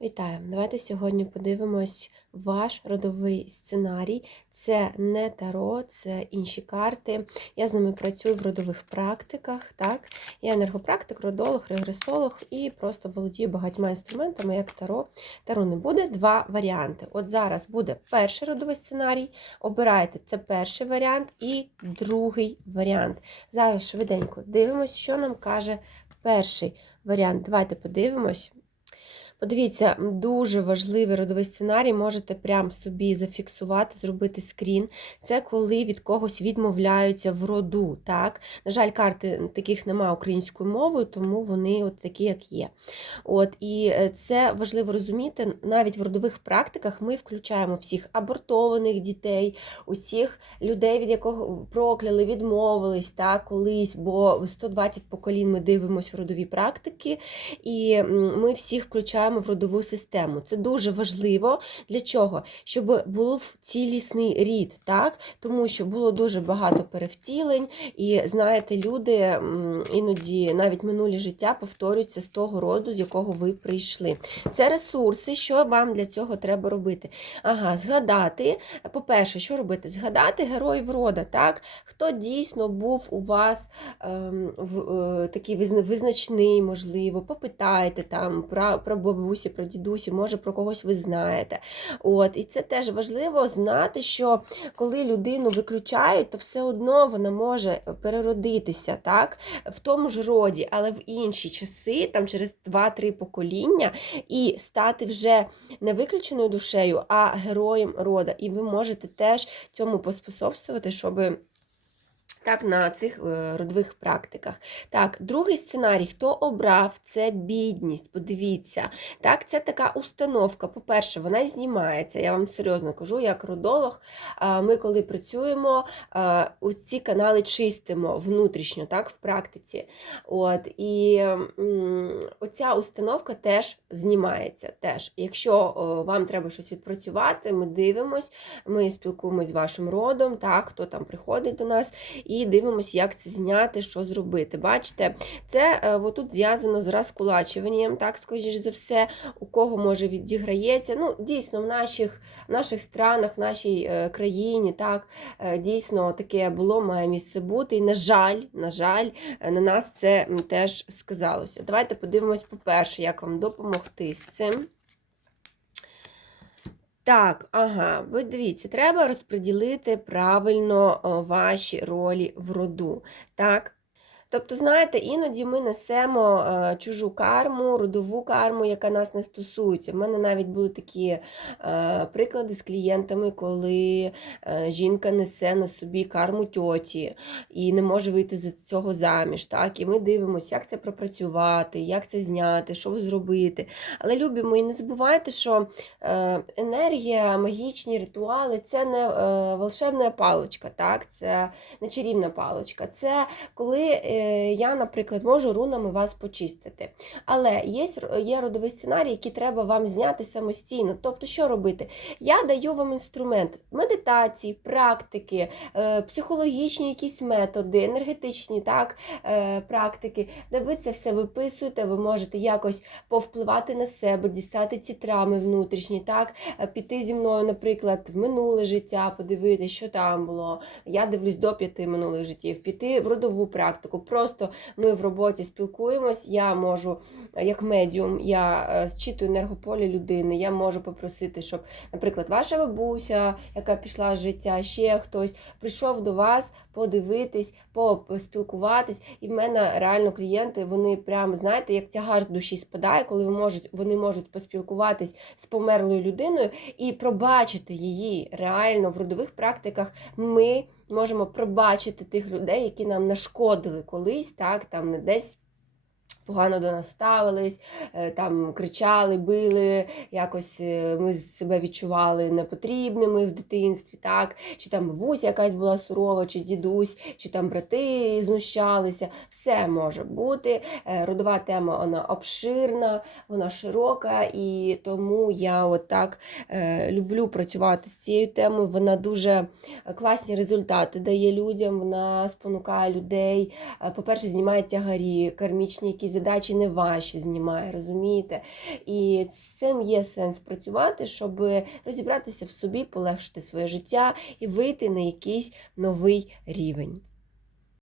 Вітаю! Давайте сьогодні подивимось ваш родовий сценарій. Це не таро, це інші карти. Я з ними працюю в родових практиках. Так? Я енергопрактик, родолог, регресолог і просто володію багатьма інструментами, як таро. Таро не буде два варіанти. От зараз буде перший родовий сценарій. Обирайте це перший варіант і другий варіант. Зараз швиденько дивимось, що нам каже перший варіант. Давайте подивимось. Подивіться, дуже важливий родовий сценарій, можете прям собі зафіксувати, зробити скрін. Це коли від когось відмовляються в роду. так? На жаль, карти таких немає українською мовою, тому вони от такі, як є. От, І е, це важливо розуміти, навіть в родових практиках ми включаємо всіх абортованих дітей, усіх людей, від якого прокляли, відмовились так, колись, бо 120 поколінь ми дивимося в родові практики, і ми всіх включаємо включаємо в родову систему. Це дуже важливо. Для чого? Щоб був цілісний рід, так? тому що було дуже багато перевтілень, і знаєте, люди іноді навіть минулі життя повторюються з того роду, з якого ви прийшли. Це ресурси, що вам для цього треба робити. Ага, згадати. По-перше, що робити? Згадати героїв рода, так? хто дійсно був у вас ем, в, е, такий визначний, можливо, попитайте там про, про бабусі, про дідусі, може про когось ви знаєте. От, І це теж важливо знати, що коли людину виключають, то все одно вона може переродитися так, в тому ж роді, але в інші часи, там через 2-3 покоління, і стати вже не виключеною душею, а героєм рода. І ви можете теж цьому поспособствувати, щоб так, на цих е, родових практиках. Так, другий сценарій, хто обрав, це бідність. Подивіться. Так, це така установка. По-перше, вона знімається. Я вам серйозно кажу, як родолог. Ми, коли працюємо, ось ці канали чистимо внутрішньо, так, в практиці. От, І оця установка теж знімається. Теж. Якщо вам треба щось відпрацювати, ми дивимось, ми спілкуємось з вашим родом, так, хто там приходить до нас. І і дивимося, як це зняти, що зробити. Бачите, це е, отут зв'язано з розкулачуванням, так, скоріш за все, у кого може відіграється. Ну, Дійсно, в наших в наших странах, в нашій е, країні, так, е, дійсно таке було, має місце бути. І, на жаль, на жаль, на нас це теж сказалося. Давайте подивимось, по-перше, як вам допомогти з цим. Так, ага, ви дивіться, треба розподілити правильно ваші ролі в роду. Так, Тобто, знаєте, іноді ми несемо е, чужу карму, родову карму, яка нас не стосується. В мене навіть були такі е, приклади з клієнтами, коли е, жінка несе на собі карму тьоті і не може вийти з цього заміж. Так? І ми дивимося, як це пропрацювати, як це зняти, що зробити. Але любимо і не забувайте, що енергія, магічні ритуали це не волшебна паличка, так? це не чарівна паличка. Це коли. Е, я, наприклад, можу рунами вас почистити. Але є є родовий сценарій, який треба вам зняти самостійно. Тобто, що робити? Я даю вам інструмент медитації, практики, е, психологічні якісь методи, енергетичні так, е, практики, де ви це все виписуєте, ви можете якось повпливати на себе, дістати ці трами внутрішні, так, піти зі мною, наприклад, в минуле життя, подивитися, що там було. Я дивлюсь до п'яти минулих життів, піти в родову практику просто ми в роботі спілкуємось, я можу, як медіум, я е, зчитую енергополі людини, я можу попросити, щоб, наприклад, ваша бабуся, яка пішла з життя, ще хтось прийшов до вас подивитись, поспілкуватись. І в мене реально клієнти, вони прямо, знаєте, як тягар з душі спадає, коли ви можуть, вони можуть поспілкуватись з померлою людиною і пробачити її реально в родових практиках. ми можемо пробачити тих людей, які нам нашкодили колись, так, там десь погано до нас ставились, е, там кричали, били, якось е, ми себе відчували непотрібними в дитинстві, так? чи там бабуся якась була сурова, чи дідусь, чи там брати знущалися. Все може бути. Е, родова тема вона обширна, вона широка, і тому я от так люблю працювати з цією темою. Вона дуже класні результати дає людям, вона спонукає людей. По-перше, знімає тягарі, кармічні якісь задачі не ваші знімає, розумієте? І з цим є сенс працювати, щоб розібратися в собі, полегшити своє життя і вийти на якийсь новий рівень.